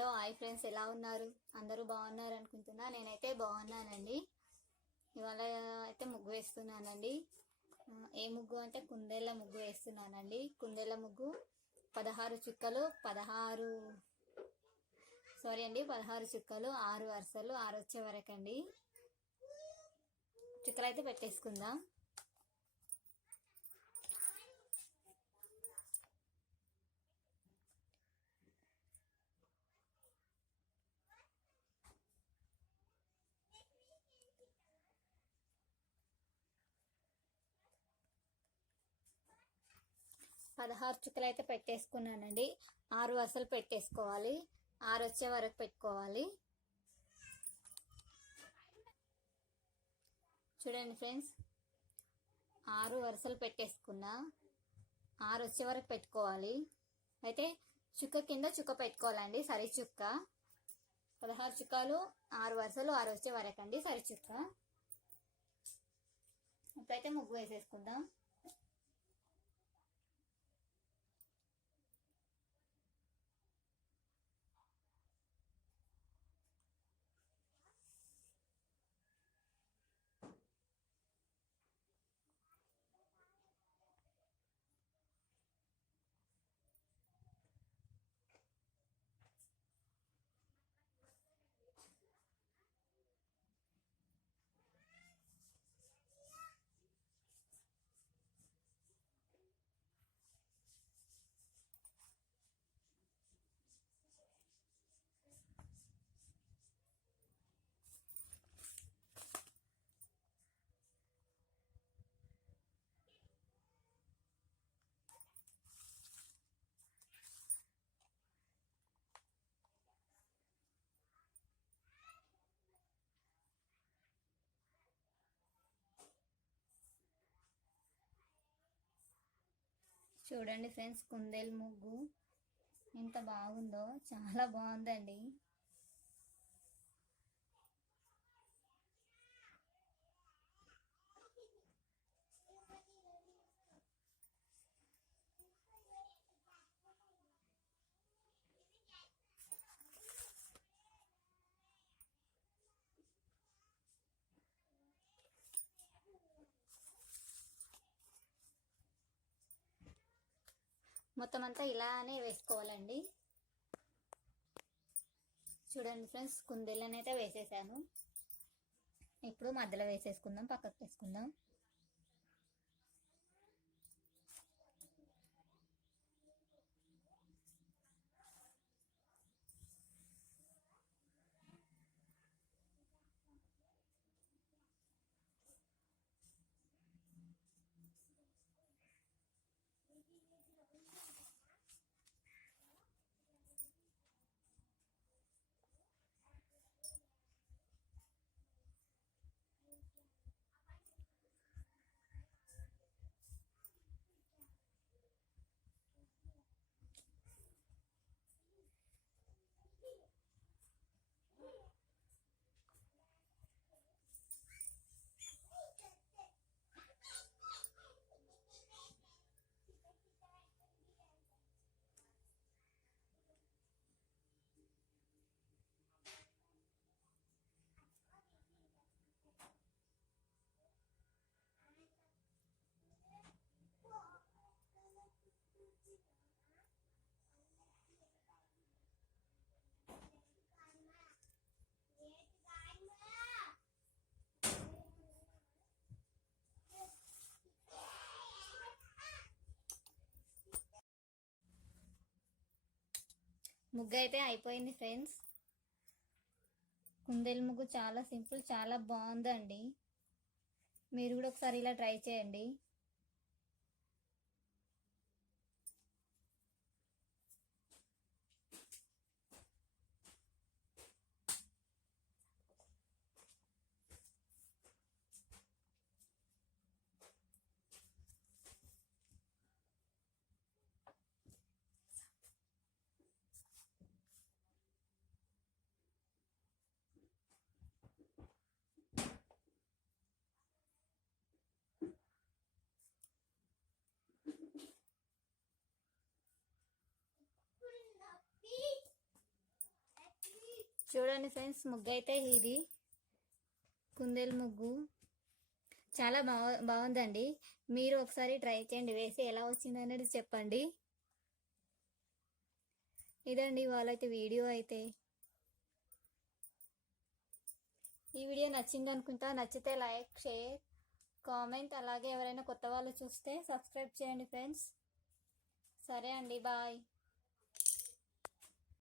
Hello hi friends, ఎలా ఉన్నారు? అందరూ బాగున్నారు అనుకుంటున్నా. నేనైతే బాగున్నానండి. ఇవాళ అయితే ముగ్గు వేస్తున్నానండి. ఏ ముగ్గు అంటే కుందేళ్ళ ముగ్గు వేస్తున్నానండి. కుందేళ్ళ ముగ్గు 16 చుక్కలు 16 చుక్కలు 6 వరుసలు 6 వచ్చే వరకు అండి. చుక్కలు అయితే పెట్టేసుకుందాం. పదహారు చుక్కలు అయితే పెట్టేసుకున్నానండి. 6 వరుసలు పెట్టేసుకోవాలి. 6 వచ్చే వరకు పెట్టుకోవాలి. చూడండి ఫ్రెండ్స్, 6 వరుసలు పెట్టేసుకున్నా. 6 వచ్చే వరకు పెట్టుకోవాలి. అయితే చుక్క కింద చుక్క పెట్టుకోవాలండి, సరి చుక్క. 16 చుక్కలు 6 వరుసలు 6 వచ్చే వరకు అండి, సరి చుక్క. ఇప్పుడైతే ముగ్గు వేసేసుకుందాం. చూడండి ఫ్రెండ్స్, కుందేలు ముగ్గు ఎంత బాగుందో, చాలా బాగుందండి. మొత్తం అంతా ఇలానే వేసుకోవాలండి. చూడండి ఫ్రెండ్స్, కుందేళ్ళని అయితే వేసేసాను. ఇప్పుడు మధ్యలో వేసేసుకుందాం, పక్కకు వేసుకుందాం. ముగ్గు అయితే అయిపోయింది ఫ్రెండ్స్. కుందేలు ముగ్గు చాలా సింపుల్, చాలా బాగుందండి. మీరు కూడా ఒకసారి ఇలా ట్రై చేయండి. చూడండి ఫ్రెండ్స్, ముగ్గు అయితే ఇది కుందేలు ముగ్గు చాలా బాగుందండి. మీరు ఒకసారి ట్రై చేయండి, వేసి ఎలా వచ్చింది అనేది చెప్పండి. ఇదండి వాళ్ళైతే వీడియో అయితే. ఈ వీడియో నచ్చింది అనుకుంటా. నచ్చితే లైక్, షేర్, కామెంట్, అలాగే ఎవరైనా కొత్త వాళ్ళు చూస్తే సబ్స్క్రైబ్ చేయండి ఫ్రెండ్స్. సరే అండి, బాయ్.